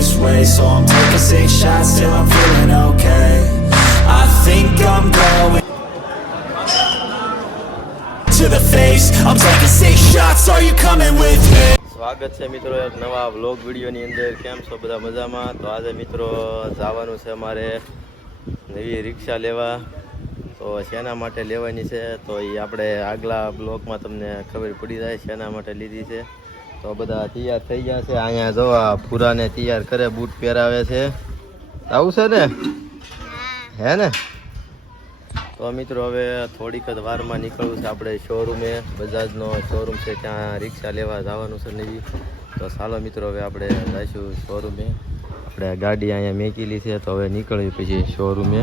this way. So I'm taking 6 shots till I'm feeling okay. I think I'm going to the face. I'm taking 6 shots, are you coming with me? સ્વાગત છે મિત્રો એક નવા vlog વિડીયોની અંદર. કેમ છો બધા મજામાં? તો આજે મિત્રો જવાનું છે અમારે નવી રિક્ષા લેવા. તો શેના માટે લેવાની છે તો એ આપણે આગલા બ્લોગમાં તમને ખબર પડી જાય શેના માટે લીધી છે. તો બધા તૈયાર થઈ ગયા છે. અહીંયા જો આ પૂરાને તૈયાર કરે, બૂટ પહેરાવે છે. આવું છે ને? હે ને? તો મિત્રો હવે થોડીક જ વારમાં નીકળવું છે આપણે શોરૂમે. બજાજનો શોરૂમ છે, ત્યાં રિક્ષા લેવા જવાનું છે નવી. તો ચાલો મિત્રો હવે આપણે જઈશું શોરૂમે. આપણે ગાડી અહીંયા મેકેલી છે તો હવે નીકળવી પછી શોરૂમે.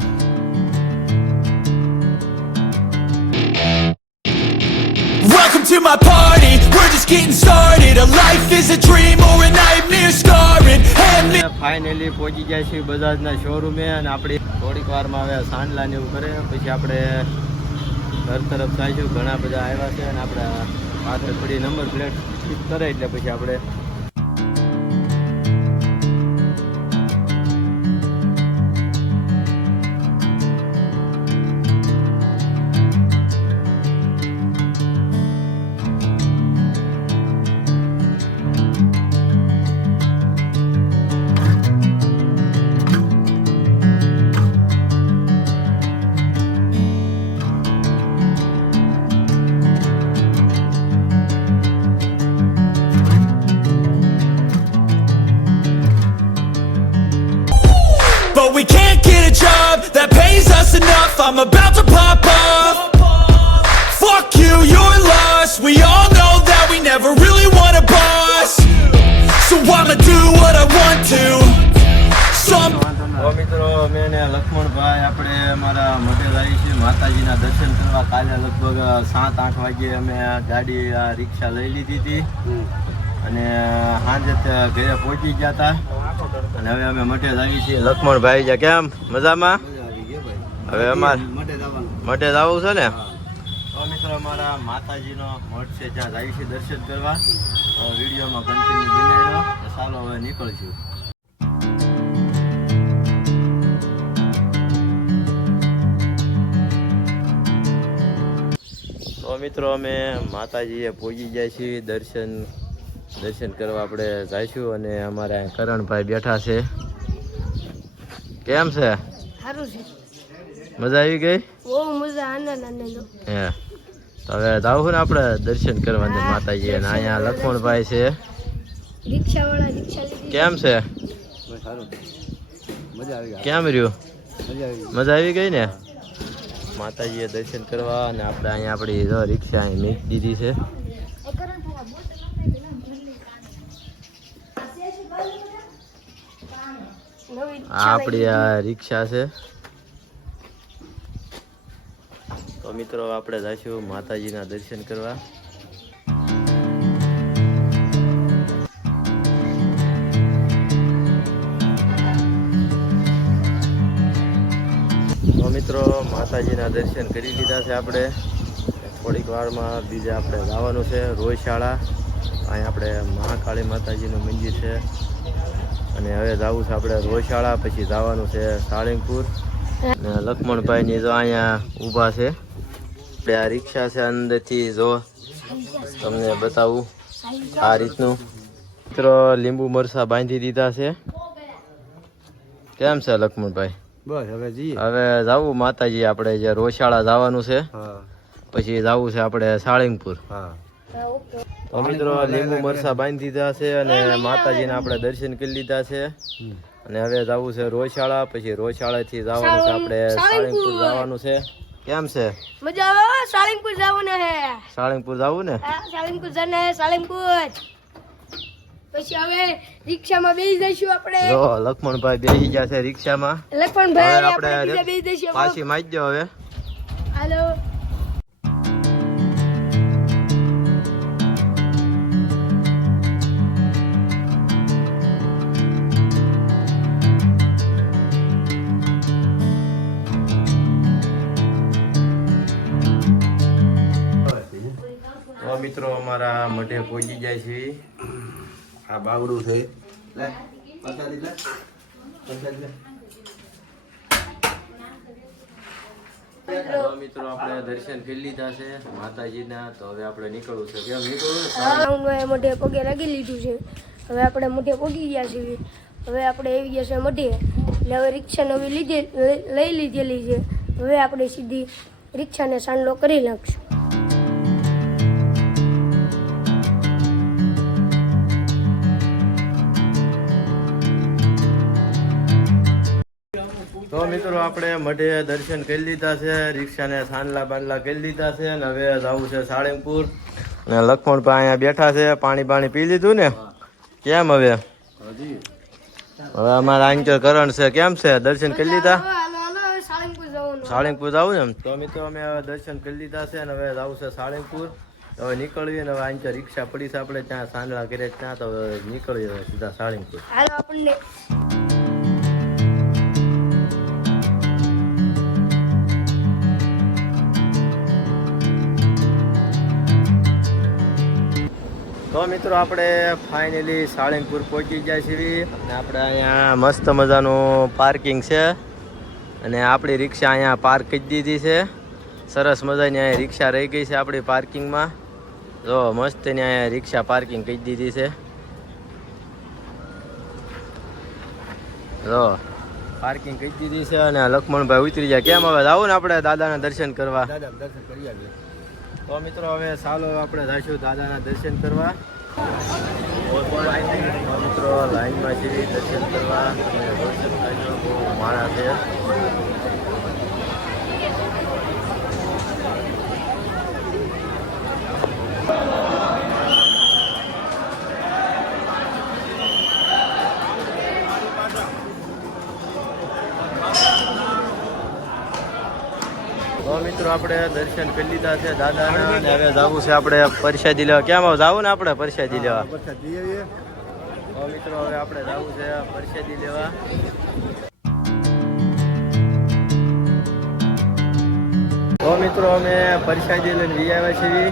Welcome to my party, we're just getting started. A life is a dream or a nightmare scarring. Finally પહોંચી જાય છે બજાજના શોરૂમે. અને આપણે થોડીક વારમાં હવે સાંડલા ને એવું કરે પછી આપણે ઘર તરફ જઈશું. ઘણા બધા આવ્યા છે અને આપણે પાછળ થોડી નંબર પ્લેટ ફિટ કરે એટલે પછી આપણે But we can't get a job that pays us enough. I'm about to pop off. Fuck you, you're lost. We all know that we never really want a boss. So I'ma do what I want to. મિત્રો મેં ને લક્ષ્મણભાઈ આપણે અમારા મઢે જઈએ છીએ માતાજીના દર્શન કરવા. કાલે લગભગ 7-8 વાગે અમે ગાડી રિક્ષા લઈ લીધી હતી અને સાંજે ઘરે પહોંચી ગયા હતા. અને હવે અમે મઢે જઈએ છીએ. લક્ષ્મણભાઈ જા કેમ મજામાં? હવે અમારે મઢે જવું છે ને? તો મિત્રો અમારા માતાજીનો મઠ છે ત્યાં જઈએ છીએ દર્શન કરવા. તો વિડીયોમાં કન્ટિન્યુ બનાવી રહ્યો. ચાલો હવે નીકળશું. તો મિત્રો અમે માતાજીએ પહોંચી જાય છીએ. દર્શન કરવા આપણે જઈશું. અને અમારે કરણભાઈ બેઠા છે. કેમ છે? સારું છે. મજા આવી ગઈ? બહુ મજા, આનંદ. હે તો હવે જાવું ને આપણે દર્શન કરવા માતાજી. અને અહીંયા લક્ષ્મણભાઈ છે. રિક્ષાવાળા રિક્ષા લીધી. કેમ છે? મજા આવી ગઈ. કેમ રહ્યું? મજા આવી ગઈ. મજા આવી ગઈ ને? માતાજીએ દર્શન કરવા. અને આપણે અહીંયા આપણી રિક્ષા અહીં મૂકી દીધી છે. આ આપણી આ રિક્ષા છે. તો મિત્રો આપણે જઈશું માતાજીના દર્શન કરવા. તો મિત્રો માતાજીના દર્શન કરી લીધા છે આપણે. થોડીક વારમાં બીજા આપણે જવાનું છે રોયશાળા. અહીં આપણે મહાકાળી માતાજીનું મંદિર છે. અને હવે જવું છે આપણે રોયશાળા, પછી જવાનું છે સાળંગપુર. અને લક્ષ્મણભાઈની જો અહીંયા ઊભા છે. આપણે આ રિક્ષા છે અંદરથી જો તમને બતાવું આ રીતનું. મિત્રો લીંબુ મરસા બાંધી દીધા છે. કેમ છે લક્ષ્મણભાઈ? બસ હવે જઈએ. હવે જવું માતાજી આપણે જે રોયશાળા જવાનું છે. પછી જવું છે આપણે સાળંગપુર. તો મિત્રો લીંબુ મરસા બાંધી દીધા છે અને માતાજીને આપણે દર્શન કરી લીધા છે. અને હવે જવું છે રોયશાળા. પછી રોયશાળાથી જવાનું છે આપણે સાળંગપુર જવાનું છે. કેમ છે? મજા આવે. સાળંગપુર જવાનું હે. સાળંગપુર જવું ને? સાળંગપુર જને સાળંગપુર. પછી હવે રિક્ષામાં બેસી જઈશું આપણે. જો લક્ષ્મણભાઈ બેસી ગયા છે રિક્ષામાં. લક્ષ્મણભાઈ આપણે બેસી જઈશું. પાછી માજજો હવે. હાલો. મિત્રો અમારા મઢે પહોંચી જાય છે. આ બાવડું છે. તો મિત્રો આપણે દર્શન કરી લીધા છે માતાજીના. તો હવે આપણે નીકળવું છે. કેમ નીકળવું ને? રાઉન્ડમાં મોઢે પગે લાગી લીધું છે. હવે આપણે મોઢે પગી ગયા છીએ. હવે આપણે આવી ગયા છે મોઢે. એટલે હવે રિક્ષા નવી લઈ લીધેલી છે. હવે આપણે સીધી રિક્ષાને સાંડલો કરી નાખશું. તો મિત્રો આપણે મઢે દર્શન કરી લીધા છે, રિક્ષાને સાંડલા બાંડલા કરી લીધા છે અને હવે જવું છે સાળંગપુર. અને લક્ષ્મણભાઈ અહીંયા બેઠા છે. પાણી પી લીધું ને? કેમ હવે અમારા આંચર કરણ છે. કેમ છે? દર્શન કરી લીધા? સાળંગપુર જવું ને? તો મિત્રો અમે હવે દર્શન કરી લીધા છે અને હવે જવું છે સાળંગપુર. હવે નીકળીએ ને હવે આંચર રિક્ષા પડી છે આપણે ત્યાં સાંડલા કરે ત્યાં. તો હવે નીકળીએ સીધા સાળંગપુર. હાલો આપણને તો મિત્રો આપણે ફાઇનલી સાળંગપુર પહોંચી ગયા છીએ. અને આપણે અહીંયા મસ્ત મજાનું પાર્કિંગ છે અને આપણી રિક્ષા અહીંયા પાર્ક કરી દીધી છે. સરસ મજાની અહીંયા રિક્ષા રહી ગઈ છે આપણી પાર્કિંગમાં. જો મસ્ત એની અહીંયા રિક્ષા પાર્કિંગ કરી દીધી છે. જો પાર્કિંગ કરી દીધી છે અને લક્ષ્મણભાઈ ઉતરી જાય. કેમ હવે આવું ને આપણે દાદાના દર્શન કરવા? દર્શન કરી આવીએ. તો મિત્રો હવે ચાલો આપણે જઈશું દાદાના દર્શન કરવા. મિત્રો લાઈનમાં છીએ દર્શન કરવા. દર્શન થાય બહુ માણસ છે. તો મિત્રો આપણે દર્શન કરી લીધા છે દાદાના અને હવે જવું છે આપણે પ્રસાદી લેવા. કેમ હવે જવું ને આપણે પ્રસાદી લેવા? તો મિત્રો હવે આપણે જવું છે પ્રસાદી લેવા. તો મિત્રો અમે પ્રસાદી લઈને વી આવ્યા છીએ